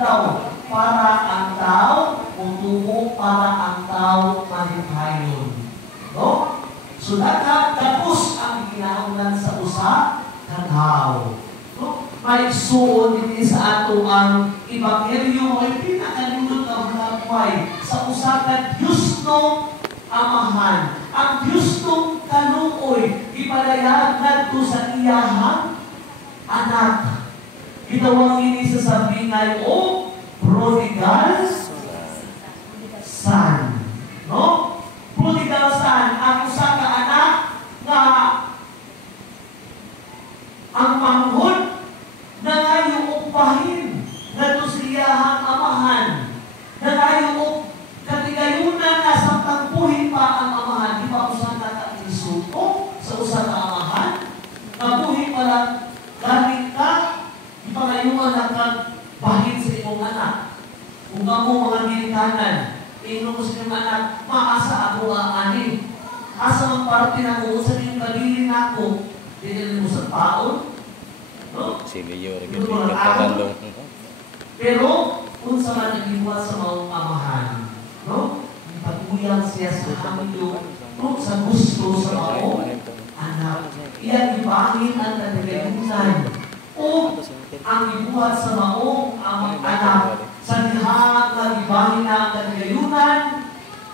adlaw para ang tao mutuo para ang tao manipayon. No? So tapos ang ginahanglan sa usa ka tawo. No? May suod din sa ato ang ebanghelyo ay pinakalunod na bulagway sa usa ka Dios no Amahan. Ang Dios no kaluoy ipadayag ngadto sa iyahang anak. Gitawag ini sa sabingay o prodigal son. No? Prodigal son, ang usa ka anak nga ang manghod na ngayon upahin ngadto sa iyahang amahan. Na ngayon katigayunan na sa tagpuhin pa ang amahan. Di ba usa na ka-insulto sa usa ka amahan? Mabuhi pa lang galing ka, di pa ngayuan na kang bahin sa imong anak. Kung mo mga ginikanan, ino ko sa imong anak, maasa ako ang ani. Asa ang parte na ko sa iyong kabilin ako, dinilin mo sa taon. No? Senior, ganda. Pero, kung sa man nagibuhat sa mga amahan, no? Paguyang siya sa hamyo, no? Sa gusto sa mga anak. Iyan ibahin ang katigayunan. O ang ibuhat sa maong anak. Sa dihang na ibahin na ang katigayunan,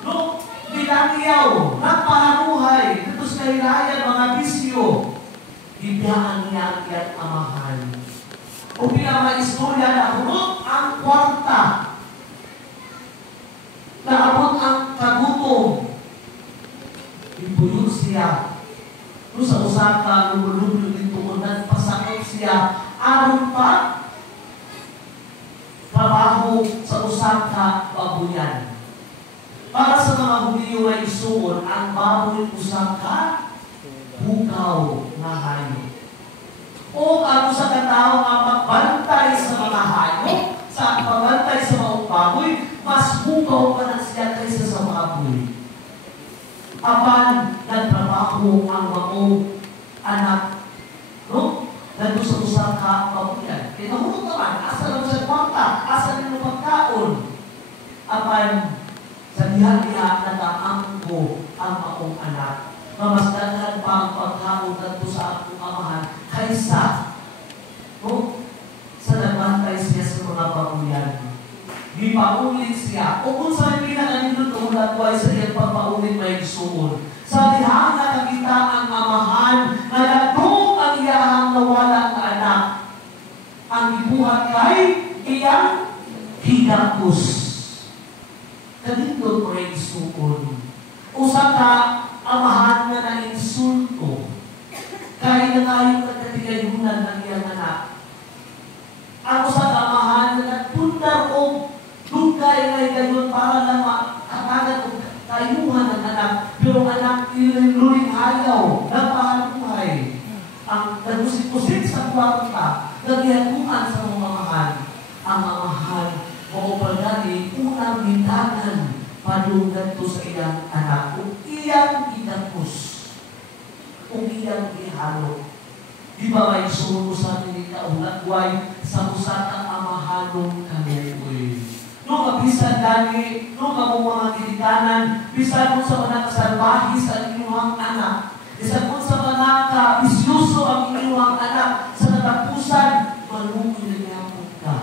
no? Bilangyaw, nagpaharuhay, dito sa kahilayan, mga bisyo. Ibiyaan niya ang iyang amahan. O pinamaistorya na hurot ang kwarta. Naabot ang kagutom. Ibuyod siya. No sa usaka, lumulublo dito kung nagpasakot siya. Aron pa, trabaho sa usaka, babuyan. Para sa mga Hudiyo ay isuon, ang baboy usaka, bukaw na hayo. O ano sa katao nga magbantay sa mga hayop, sa pagbantay sa mga baboy, mas bukaw pa na siya kaysa sa baboy. Apan, nagtrabaho ang mga anak, no? Nandun sa usang babuyan. E nahulog naman, asa lang sa kwanta, asa lang ng pagkaon. Apan, sa diha-diha nag-aangko ang mga anak. Mamasdanan pa ang pagkaon nandun sa akong amahan kaysa sa nagbantay siya sa mga babuyan. Di paulit siya. O kung sa pinakaninod o nagway sa iyang pagpaulit may suon. Sa dihang nakakita ang amahan na nagtong ang iyahang nawala ng anak. Ang ibuhat kay iyang higapos. Kanindot mo ay suon. Usa ka amahan na na-insulto. Kaya na ngayon nagkatigayunan ng iyang anak. Ako sa kamahan na nagpundar o dugay ngay gayon para na makatagan o kayuhan ng anak. Pero anak, luling ayaw, napahaluhay. Ang nagusik-usik sa kwarta, nagyaguan sa mga mamahan. Ang mamahan, maupagani, unang hintagan, padungan to sa iyang anak. Kung iyang itapos, kung iyang ihalo. Di ba may sumo sa atin ikaulagway sa usatang amahanong kaluoy. No, kabisan dani, no, kamong mga kinikanan, bisan mo sa mga kasalbahi sa inyong anak, bisan mo sa mga kabisyoso ang inyong anak, sa natapusan, malukoy na niya ka.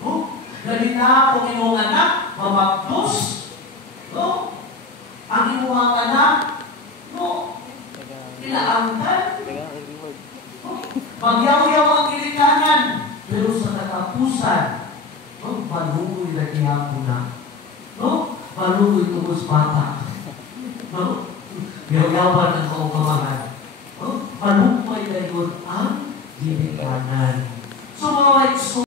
No? Dali na kung inyong anak, mamagdos, no? Ang inyong anak, no? Inaangkan, magyaw-yaw ang kinikanan, pero sa katapusan, no, malukoy na gihapon na. No? Malukoy tungos bata. No? Yaw-yawan ang kaugamahan. No? Malukoy na yun ang kinikanan. So, mga